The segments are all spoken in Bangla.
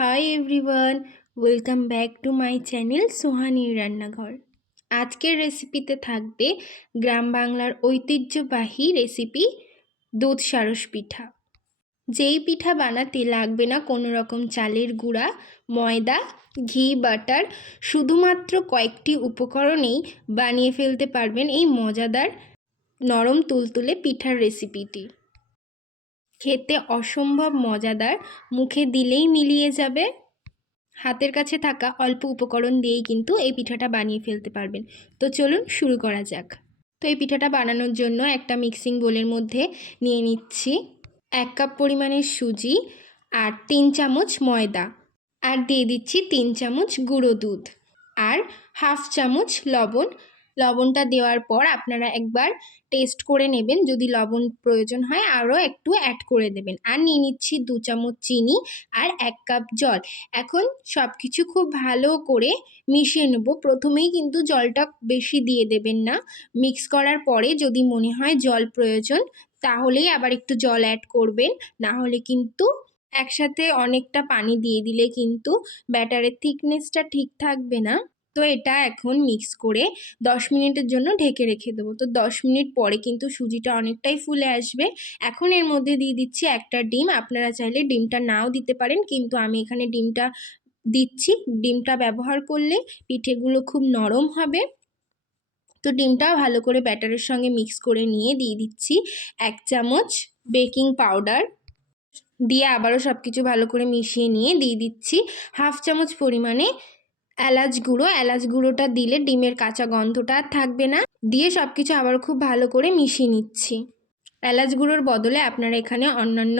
Hi everyone welcome back to my channel সোহানির রান্নাঘর আজকের রেসিপিতে থাকবে গ্রাম বাংলার ঐতিহ্যবাহী রেসিপি দুধ সারস পিঠা। যেই পিঠা বানাতে লাগবে না কোনো রকম চালের গুঁড়া, ময়দা, ঘি, বাটার, শুধুমাত্র কয়েকটি উপকরণেই বানিয়ে ফেলতে পারবেন এই মজাদার নরম তুলতুলে পিঠার রেসিপিটি খেতে অসম্ভব মজাদার, মুখে দিলেই মিলিয়ে যাবে। হাতের কাছে থাকা অল্প উপকরণ দিয়েই কিন্তু এই পিঠাটা বানিয়ে ফেলতে পারবেন। তো চলুন শুরু করা যাক। তো এই পিঠাটা বানানোর জন্য একটা মিক্সিং বোলের মধ্যে নিয়ে নিচ্ছি এক কাপ পরিমাণের সুজি আর তিন চামচ ময়দা আর দিয়ে দিচ্ছি তিন চামচ গুঁড়ো দুধ আর হাফ চামচ লবণ লবণটা দেওয়ার পর আপনারা একবার টেস্ট করে নেবেন। যদি লবণ প্রয়োজন হয়, আরও একটু অ্যাড করে দেবেন। আর নিয়ে নিচ্ছি দু চামচ চিনি আর এক কাপ জল। এখন সব কিছু খুব ভালো করে মিশিয়ে নেব। প্রথমেই কিন্তু জলটা বেশি দিয়ে দেবেন না। মিক্স করার পরে যদি মনে হয় জল প্রয়োজন, তাহলেই আবার একটু জল অ্যাড করবেন। না হলে কিন্তু একসাথে অনেকটা পানি দিয়ে দিলে কিন্তু ব্যাটারের থিকনেসটা ঠিক থাকবে না। তো এটা এখন মিক্স করে দশ মিনিটের জন্য ঢেকে রেখে দেবো। তো দশ মিনিট পরে কিন্তু সুজিটা অনেকটাই ফুলে আসবে। এখন এর মধ্যে দিয়ে দিচ্ছি একটা ডিম। আপনারা চাইলে ডিমটা নাও দিতে পারেন, কিন্তু আমি এখানে ডিমটা দিচ্ছি। ডিমটা ব্যবহার করলে পিঠেগুলো খুব নরম হবে। তো ডিমটাও ভালো করে ব্যাটারের সঙ্গে মিক্স করে নিয়ে দিয়ে দিচ্ছি এক চামচ বেকিং পাউডার দিয়ে আবারও সব কিছু ভালো করে মিশিয়ে নিয়ে দিয়ে দিচ্ছি হাফ চামচ পরিমাণে এলাচ গুঁড়ো, এলাচ গুঁড়োটা দিলে ডিমের কাঁচা গন্ধটা আর থাকবে না। দিয়ে সব কিছু আবার খুব ভালো করে মিশিয়ে নিচ্ছি। এলাচ গুঁড়োর বদলে আপনারা এখানে অন্যান্য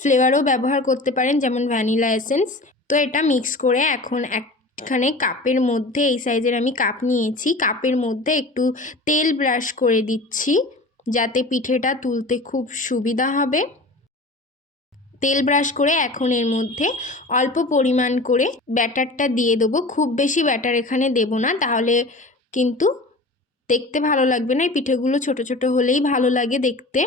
ফ্লেভারও ব্যবহার করতে পারেন, যেমন ভ্যানিলা এসেন্স। তো এটা মিক্স করে এখন একখানে কাপের মধ্যে, এই সাইজের আমি কাপ নিয়েছি, কাপের মধ্যে একটু তেল ব্রাশ করে দিচ্ছি, যাতে পিঠেটা তুলতে খুব সুবিধা হবে। তেল ব্রাশ করে এখন এর মধ্যে অল্প পরিমাণ করে ব্যাটারটা দিয়ে দেবো। খুব বেশি ব্যাটার এখানে দেব না, তাহলে কিন্তু দেখতে ভালো লাগবে না। এই পিঠেগুলো ছোট ছোট হলেই ভালো লাগে দেখতে।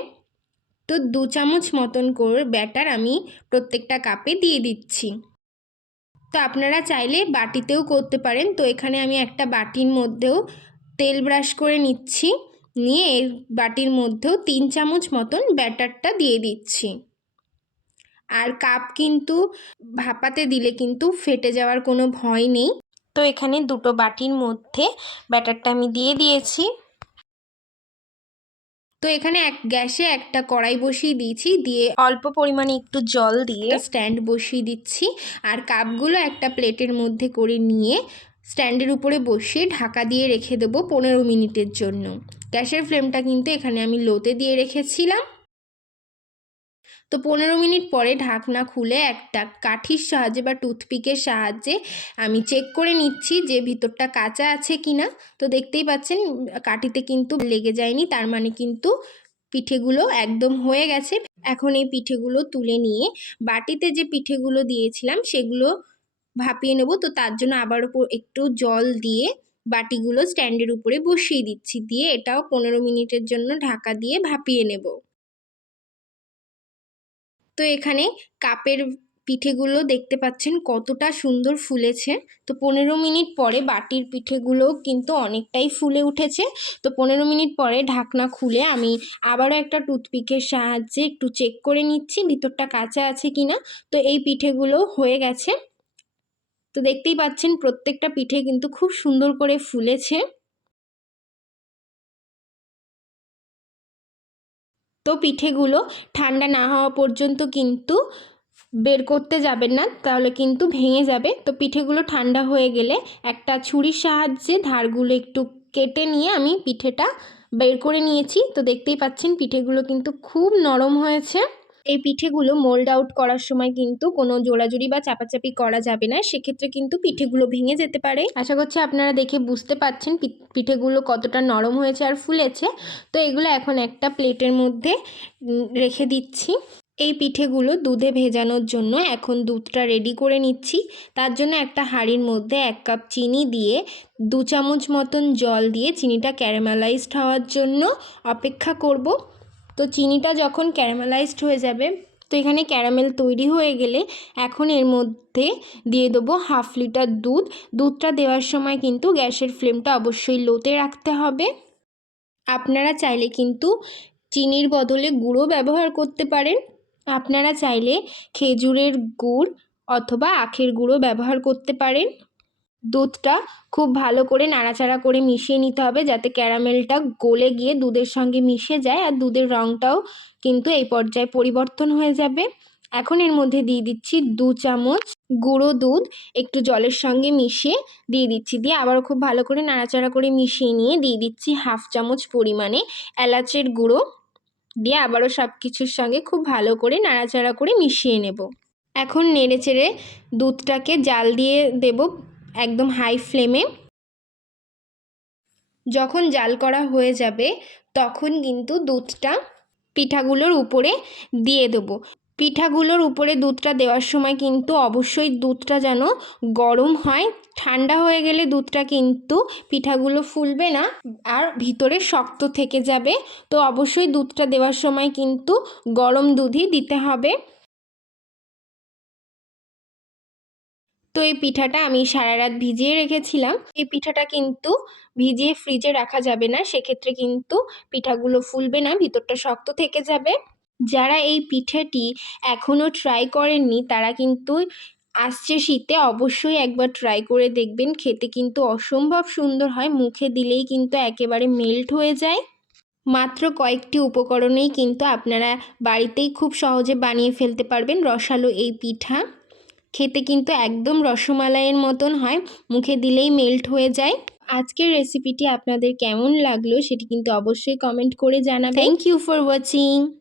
তো দু চামচ মতন করে ব্যাটার আমি প্রত্যেকটা কাপে দিয়ে দিচ্ছি। তো আপনারা চাইলে বাটিতেও করতে পারেন। তো এখানে আমি একটা বাটির মধ্যেও তেল ব্রাশ করে নিচ্ছি। নিয়ে এর বাটির মধ্যেও তিন চামচ মতন ব্যাটারটা দিয়ে দিচ্ছি। আর কাপ কিন্তু ভাপাতে দিলে কিন্তু ফেটে যাওয়ার কোনো ভয় নেই। তো এখানে দুটো বাটির মধ্যে ব্যাটারটা আমি দিয়ে দিয়েছি। তো এখানে এক গ্যাসে একটা কড়াই বসিয়ে দিয়েছি, দিয়ে অল্প পরিমাণে একটু জল দিয়ে স্ট্যান্ড বসিয়ে দিচ্ছি। আর কাপগুলো একটা প্লেটের মধ্যে করে নিয়ে স্ট্যান্ডের উপরে বসিয়ে ঢাকা দিয়ে রেখে দেবো পনেরো মিনিটের জন্য। গ্যাসের ফ্লেমটা কিন্তু এখানে আমি লোতে দিয়ে রেখেছিলাম। তো পনেরো মিনিট পরে ঢাকনা খুলে একটা কাঠির সাহায্যে বা টুথপিকের সাহায্যে আমি চেক করে নিচ্ছি যে ভিতরটা কাঁচা আছে কি না তো দেখতেই পাচ্ছেন, কাঠিতে কিন্তু লেগে যায়নি, তার মানে কিন্তু পিঠেগুলো একদম হয়ে গেছে। এখন এই পিঠেগুলো তুলে নিয়ে বাটিতে যে পিঠেগুলো দিয়েছিলাম সেগুলো ভাপিয়ে নেব। তো তার জন্য আবার ওপর একটু জল দিয়ে বাটিগুলো স্ট্যান্ডের উপরে বসিয়ে দিচ্ছি। দিয়ে এটাও পনেরো মিনিটের জন্য ঢাকা দিয়ে ভাপিয়ে নেব। তো এখানে কাপের পিঠেগুলো দেখতে পাচ্ছেন কতটা সুন্দর ফুলেছে। তো পনেরো মিনিট পরে বাটির পিঠেগুলো কিন্তু অনেকটাই ফুলে উঠেছে। তো পনেরো মিনিট পরে ঢাকনা খুলে আমি আবারও একটা টুথপিকের সাহায্যে একটু চেক করে নিচ্ছি ভিতরটা কাঁচা আছে কি না তো এই পিঠেগুলো হয়ে গেছে। তো দেখতেই পাচ্ছেন প্রত্যেকটা পিঠে কিন্তু খুব সুন্দর করে ফুলেছে। তো পিঠেগুলো ঠান্ডা না হওয়া পর্যন্ত কিন্তু বের করতে যাবেন না, তাহলে কিন্তু ভেঙে যাবে। তো পিঠেগুলো ঠান্ডা হয়ে গেলে একটা ছুরির সাহায্যে ধারগুলো একটু কেটে নিয়ে আমি পিঠেটা বের করে নিয়েছি। তো দেখতেই পাচ্ছেন, পিঠেগুলো কিন্তু খুব নরম হয়েছে। এই পিঠেগুলো মোল্ড আউট করার সময় কিন্তু কোনো জোড়াজুড়ি বা চাপাচাপি করা যাবে না। সেক্ষেত্রে কিন্তু পিঠেগুলো ভেঙে যেতে পারে। আশা করছি আপনারা দেখে বুঝতে পাচ্ছেন পিঠেগুলো কতটা নরম হয়েছে আর ফুলেছে। তো এগুলো এখন একটা প্লেটের মধ্যে রেখে দিচ্ছি। এই পিঠেগুলো দুধে ভেজানোর জন্য এখন দুধটা রেডি করে নিচ্ছি। তার জন্য একটা হাঁড়ির মধ্যে এক কাপ চিনি দিয়ে দু চামচ মতন জল দিয়ে চিনিটা ক্যারামেলাইজড হওয়ার জন্য অপেক্ষা করব। তো চিনিটা যখন ক্যারামেলাইজড হয়ে যাবে, তো এখানে ক্যারামেল তৈরি হয়ে গেলে এখন এর মধ্যে দিয়ে দেবো হাফ লিটার দুধ। দুধটা দেওয়ার সময় কিন্তু গ্যাসের ফ্লেমটা অবশ্যই লোতে রাখতে হবে। আপনারা চাইলে কিন্তু চিনির বদলে গুঁড়ো ব্যবহার করতে পারেন। আপনারা চাইলে খেজুরের গুড় অথবা আখের গুঁড়ো ব্যবহার করতে পারেন। দুধটা খুব ভালো করে নাড়াচাড়া করে মিশিয়ে নিতে হবে যাতে ক্যারামেলটা গলে গিয়ে দুধের সঙ্গে মিশে যায় আর দুধের রঙটাও কিন্তু এই পর্যায়ে পরিবর্তন হয়ে যাবে। এখন এর মধ্যে দিয়ে দিচ্ছি দু চামচ গুঁড়ো দুধ, একটু জলের সঙ্গে মিশিয়ে দিয়ে দিচ্ছি। দিয়ে আবারও খুব ভালো করে নাড়াচাড়া করে মিশিয়ে নিয়ে দিয়ে দিচ্ছি হাফ চামচ পরিমাণে এলাচের গুঁড়ো। দিয়ে আবারও সব কিছুর সঙ্গে খুব ভালো করে নাড়াচাড়া করে মিশিয়ে নেব। এখন নেড়ে চেড়ে দুধটাকে জাল দিয়ে দেব একদম হাই ফ্লেমে যখন জাল করা হয়ে যাবে, তখন কিন্তু দুধটা পিঠাগুলোর উপরে দিয়ে দেবো। পিঠাগুলোর উপরে দুধটা দেওয়ার সময় কিন্তু অবশ্যই দুধটা যেন গরম হয়। ঠান্ডা হয়ে গেলে দুধটা কিন্তু পিঠাগুলো ফুলবে না আর ভিতরে শক্ত থেকে যাবে। তো অবশ্যই দুধটা দেওয়ার সময় কিন্তু গরম দুধই দিতে হবে। তো এই পিঠাটা আমি সারা রাত ভিজিয়ে রেখেছিলাম। এই পিঠাটা কিন্তু ভিজিয়ে ফ্রিজে রাখা যাবে না, সেক্ষেত্রে কিন্তু পিঠাগুলো ফুলবে না, ভিতরটা শক্ত থেকে যাবে। যারা এই পিঠেটি এখনও ট্রাই করেননি, তারা কিন্তু আসছে শীতে অবশ্যই একবার ট্রাই করে দেখবেন। খেতে কিন্তু অসম্ভব সুন্দর হয়, মুখে দিলেই কিন্তু একেবারে মেল্ট হয়ে যায়। মাত্র কয়েকটি উপকরণেই কিন্তু আপনারা বাড়িতেই খুব সহজে বানিয়ে ফেলতে পারবেন রসালো এই পিঠা। খেতে কিন্তু একদম রসমালাইয়ের মতন হয়, মুখে দিলেই মেল্ট হয়ে যায়। আজকের রেসিপিটি আপনাদের কেমন লাগল সেটি কিন্তু অবশ্যই কমেন্ট করে জানাবেন। Thank you for watching